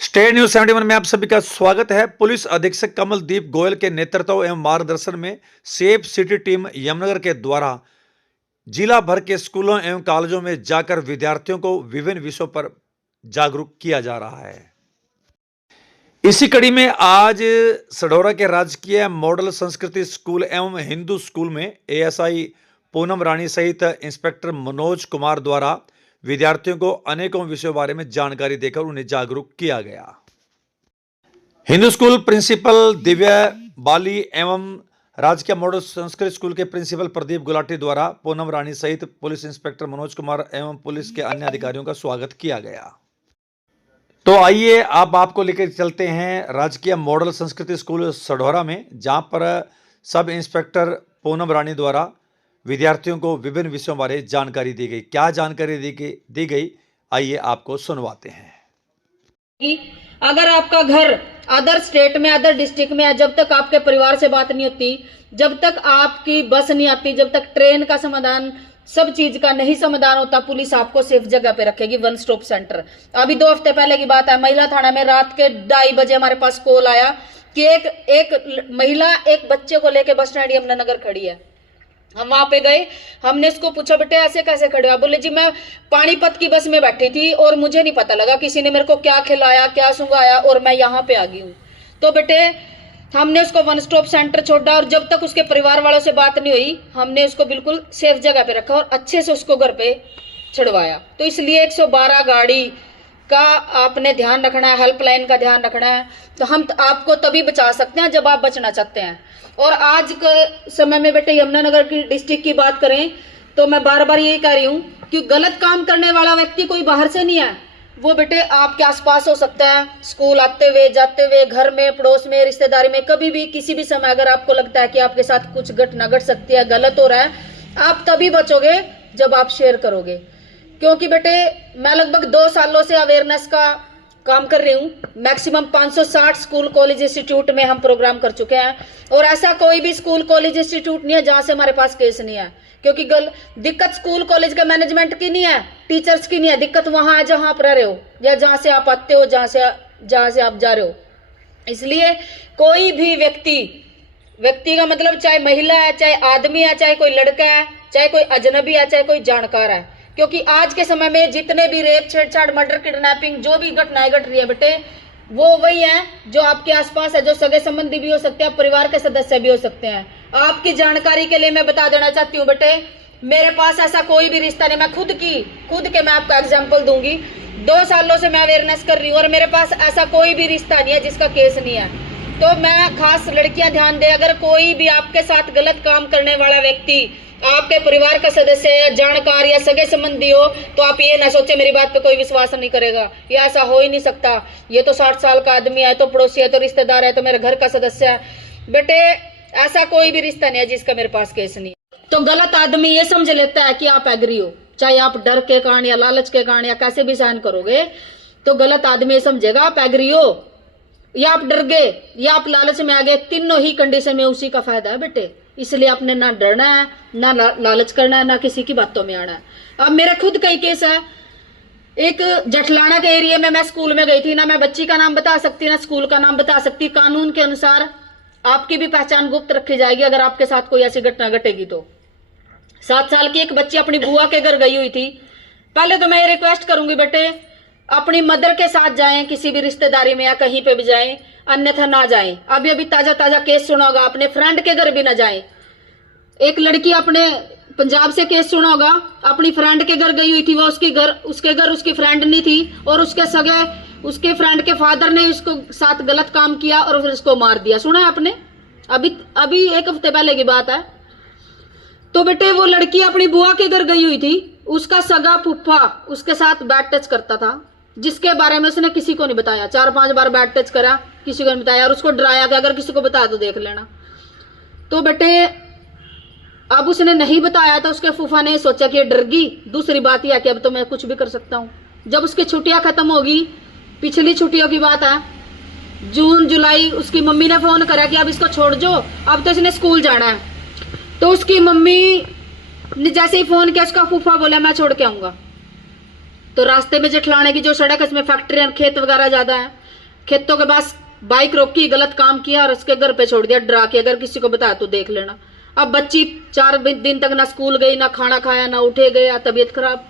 State news 71 में आप सभी का स्वागत है। पुलिस अधीक्षक कमलदीप गोयल के नेतृत्व एवं मार्गदर्शन में सेफ सिटी टीम यमुनानगर के द्वारा जिला भर के स्कूलों एवं कॉलेजों में जाकर विद्यार्थियों को विभिन्न विषयों पर जागरूक किया जा रहा है। इसी कड़ी में आज सढौरा के राजकीय मॉडल संस्कृति स्कूल एवं हिंदू स्कूल में एएसआई पूनम रानी सहित इंस्पेक्टर मनोज कुमार द्वारा विद्यार्थियों को अनेकों विषयों बारे में जानकारी देकर उन्हें जागरूक किया गया। हिंदू स्कूल प्रिंसिपल दिव्या बाली एवं राजकीय मॉडल संस्कृत स्कूल के प्रिंसिपल प्रदीप गुलाटी द्वारा पूनम रानी सहित पुलिस इंस्पेक्टर मनोज कुमार एवं पुलिस के अन्य अधिकारियों का स्वागत किया गया। तो आइए आपको लेकर चलते हैं राजकीय मॉडल संस्कृति स्कूल सढौरा में, जहां पर सब इंस्पेक्टर पूनम रानी द्वारा विद्यार्थियों को विभिन्न विषयों बारे जानकारी दी गई। क्या जानकारी दी गई आइए आपको सुनवाते हैं। अगर आपका घर अदर स्टेट में, अदर डिस्ट्रिक्ट में है, जब तक आपके परिवार से बात नहीं होती, जब तक आपकी बस नहीं आती, जब तक ट्रेन का समाधान, सब चीज का नहीं समाधान होता, पुलिस आपको सेफ जगह पे रखेगी। One stop centre. अभी 2 हफ्ते पहले की बात है, महिला थाना में रात के 2:30 बजे हमारे पास कॉल आया कि एक महिला एक बच्चे को लेके बस स्टैंड यमुनानगर खड़ी है। हम वहां पे गए, हमने इसको पूछा, बेटे ऐसे कैसे खड़े हो? बोले जी मैं पानीपत की बस में बैठी थी और मुझे नहीं पता लगा, किसी ने मेरे को क्या खिलाया क्या सुंघाया और मैं यहाँ पे आ गई हूँ। तो बेटे हमने उसको वन स्टॉप सेंटर छोड़ा और जब तक उसके परिवार वालों से बात नहीं हुई हमने उसको बिल्कुल सेफ जगह पे रखा और अच्छे से उसको घर पे छुड़वाया। तो इसलिए 112 गाड़ी का आपने ध्यान रखना है, हेल्पलाइन का ध्यान रखना है। तो हम आपको तभी बचा सकते हैं जब आप बचना चाहते हैं। और आज के समय में बेटे यमुनानगर की डिस्ट्रिक्ट की बात करें तो मैं बार बार यही कह रही हूँ कि गलत काम करने वाला व्यक्ति कोई बाहर से नहीं है, वो बेटे आपके आसपास हो सकता है। स्कूल आते हुए, जाते हुए, घर में, पड़ोस में, रिश्तेदारी में, कभी भी किसी भी समय अगर आपको लगता है कि आपके साथ कुछ घटना घट सकती है, गलत हो रहा है, आप तभी बचोगे जब आप शेयर करोगे। क्योंकि बेटे मैं लगभग 2 सालों से अवेयरनेस का काम कर रही हूँ। मैक्सिमम 560 स्कूल कॉलेज इंस्टीट्यूट में हम प्रोग्राम कर चुके हैं और ऐसा कोई भी स्कूल कॉलेज इंस्टीट्यूट नहीं है जहां से हमारे पास केस नहीं है। क्योंकि दिक्कत स्कूल कॉलेज के मैनेजमेंट की नहीं है, टीचर्स की नहीं है, दिक्कत वहां है जहां आप रह रहे हो या जहां से आप आते हो, जहां से आप जा रहे हो। इसलिए कोई भी व्यक्ति का मतलब चाहे महिला है, चाहे आदमी है, चाहे कोई लड़का है, चाहे कोई अजनबी है, चाहे कोई जानकार है, क्योंकि आज के समय में जितने भी रेप, छेड़छाड़, मर्डर, किडनैपिंग, जो भी घटनाएं घट रही है बेटे, वो वही है जो आपके आसपास है, जो सगे संबंधी भी हो सकते हैं, परिवार के सदस्य भी हो सकते हैं। आपकी जानकारी के लिए मैं बता देना चाहती हूँ बेटे, मेरे पास ऐसा कोई भी रिश्ता नहीं। मैं खुद के मैं आपको एग्जाम्पल दूंगी। 2 सालों से मैं अवेयरनेस कर रही हूँ और मेरे पास ऐसा कोई भी रिश्ता नहीं है जिसका केस नहीं है। तो मैं खास लड़कियां ध्यान दे, अगर कोई भी आपके साथ गलत काम करने वाला व्यक्ति आपके परिवार का सदस्य या जानकार या सगे संबंधी हो तो आप ये ना सोचे मेरी बात पे कोई विश्वास नहीं करेगा, ये ऐसा हो ही नहीं सकता, ये तो 60 साल का आदमी है, तो पड़ोसी है, तो रिश्तेदार है, तो मेरे घर का सदस्य है। बेटे ऐसा कोई भी रिश्ता नहीं है जिसका मेरे पास केस नहीं। तो गलत आदमी ये समझ लेता है कि आप एग्री हो, चाहे आप डर के कारण या लालच के कारण या कैसे भी सहन करोगे, तो गलत आदमी ये समझेगा आप एग्री हो या आप डर गए या आप लालच में आ गए। तीनों ही कंडीशन में उसी का फायदा है बेटे। इसलिए आपने ना डरना है, ना लालच करना है, ना किसी की बातों में आना है। अब मेरा खुद का ही केस है। एक जटलाना के एरिया में मैं स्कूल में गई थी, ना मैं बच्ची का नाम बता सकती ना स्कूल का नाम बता सकती। कानून के अनुसार आपकी भी पहचान गुप्त रखी जाएगी अगर आपके साथ कोई ऐसी घटना घटेगी तो। 7 साल की एक बच्ची अपनी बुआ के घर गई हुई थी। पहले तो मैं ये रिक्वेस्ट करूंगी बेटे, अपनी मदर के साथ जाएं किसी भी रिश्तेदारी में या कहीं पे भी जाएं, अन्यथा ना जाएं। अभी ताजा केस सुना होगा, अपने फ्रेंड के घर भी ना जाएं। एक लड़की अपने पंजाब से केस सुना होगा, अपनी फ्रेंड के घर गई हुई थी, वो उसके घर उसकी फ्रेंड नहीं थी और उसके फ्रेंड के फादर ने उसको साथ गलत काम किया और फिर उसको मार दिया। सुना है आपने? अभी 1 हफ्ते पहले की बात है। तो बेटे वो लड़की अपनी बुआ के घर गई हुई थी, उसका सगा फूफा उसके साथ बैड टच करता था, जिसके बारे में उसने किसी को नहीं बताया। 4-5 बार बैड टच करा, किसी को नहीं बताया और उसको डराया कि अगर किसी को बताया तो देख लेना। तो बेटे अब उसने नहीं बताया तो उसके फूफा ने सोचा कि ये डर गई। दूसरी बात यह कि अब तो मैं कुछ भी कर सकता हूँ। जब उसकी छुट्टियां खत्म होगी, पिछली छुट्टियों की बात है, जून जुलाई, उसकी मम्मी ने फोन करा कि अब इसको छोड़ दो, अब तो इसने स्कूल जाना है। तो उसकी मम्मी ने जैसे ही फोन किया, उसका फूफा बोला मैं छोड़ के आऊंगा। तो रास्ते में जेठलाने की जो सड़क है इसमें फैक्ट्री खेत वगैरह ज्यादा है, खेतों के पास बाइक रोकी, गलत काम किया और उसके घर पे छोड़ दिया डरा के, अगर किसी को बताया तो देख लेना। अब बच्ची 4 दिन तक ना स्कूल गई, ना खाना खाया, ना उठे गया, तबीयत खराब।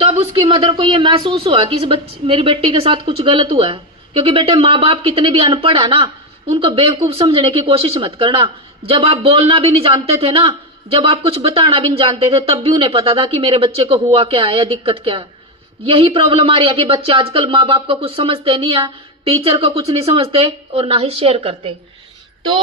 तब उसकी मदर को ये महसूस हुआ कि मेरी बेटी के साथ कुछ गलत हुआ है। क्योंकि बेटे माँ बाप कितने भी अनपढ़ है ना, उनको बेवकूफ समझने की कोशिश मत करना। जब आप बोलना भी नहीं जानते थे ना, जब आप कुछ बताना भी नहीं जानते थे, तब भी उन्हें पता था कि मेरे बच्चे को हुआ क्या है या दिक्कत क्या है। यही प्रॉब्लम आ रही है कि बच्चे आजकल माँ बाप को कुछ समझते नहीं है, टीचर को कुछ नहीं समझते और ना ही शेयर करते। तो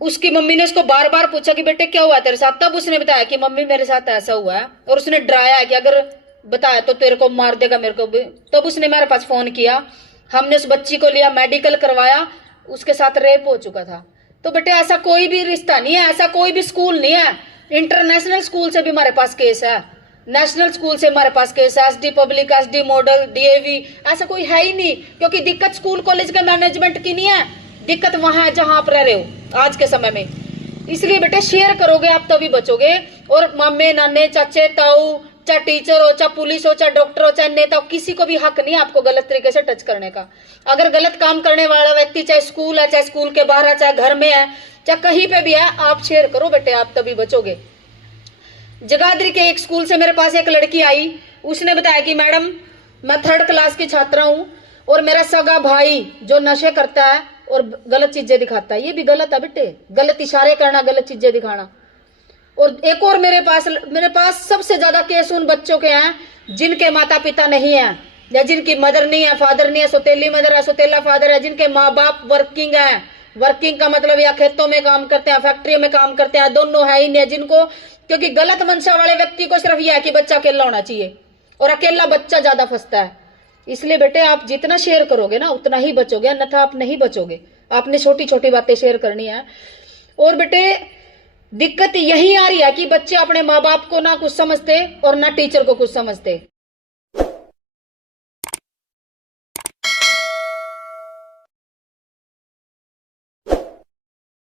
उसकी मम्मी ने उसको बार बार पूछा कि बेटे क्या हुआ तेरे साथ। तब उसने बताया कि मम्मी मेरे साथ ऐसा हुआ है, और उसने डराया कि अगर बताया तो तेरे को मार देगा, मेरे को भी। तब उसने मेरे पास फोन किया, हमने उस बच्ची को लिया, मेडिकल करवाया, उसके साथ रेप हो चुका था। तो बेटे ऐसा कोई भी रिश्ता नहीं है, ऐसा कोई भी स्कूल नहीं है। इंटरनेशनल स्कूल से भी हमारे पास केस है, नेशनल स्कूल से हमारे पास केस है, SD public, SD model, DAV, ऐसा कोई है ही नहीं। क्योंकि दिक्कत स्कूल कॉलेज के मैनेजमेंट की नहीं है, दिक्कत वहां है जहां आप रह रहे हो आज के समय में। इसलिए बेटे शेयर करोगे आप तभी बचोगे। और मामे नाने चाचे ताऊ, चाहे टीचर हो, चाहे पुलिस हो, चाहे डॉक्टर हो, चाहे नेता हो, किसी को भी हक नहीं है आपको गलत तरीके से टच करने का। अगर गलत काम करने वाला व्यक्ति चाहे स्कूल है, चाहे स्कूल के बाहर है, चाहे घर में है, चाहे कहीं पे भी है, आप शेयर करो बेटे, आप तभी बचोगे। जगाधरी के एक स्कूल से मेरे पास एक लड़की आई, उसने बताया कि मैडम मैं 3rd क्लास की छात्रा हूं और मेरा सगा भाई जो नशे करता है और गलत चीजें दिखाता है। ये भी गलत है बेटे, गलत इशारे करना, गलत चीजें दिखाना। और एक और मेरे पास सबसे ज्यादा केस उन बच्चों के हैं जिनके माता पिता नहीं है, या जिनकी मदर नहीं है, फादर नहीं है, सौतेली मदर है, सौतेला फादर है, जिनके माँ बाप वर्किंग है। वर्किंग का मतलब या खेतों में काम करते हैं, फैक्ट्री में काम करते हैं, दोनों है ही नहीं, जिनको क्योंकि गलत मंशा वाले व्यक्ति को सिर्फ यह है कि बच्चा अकेला होना चाहिए, और अकेला बच्चा ज्यादा फंसता है। इसलिए बेटे आप जितना शेयर करोगे ना उतना ही बचोगे, अन्यथा आप नहीं बचोगे। आपने छोटी छोटी बातें शेयर करनी है। और बेटे दिक्कत यही आ रही है कि बच्चे अपने माँ बाप को ना कुछ समझते और ना टीचर को कुछ समझते।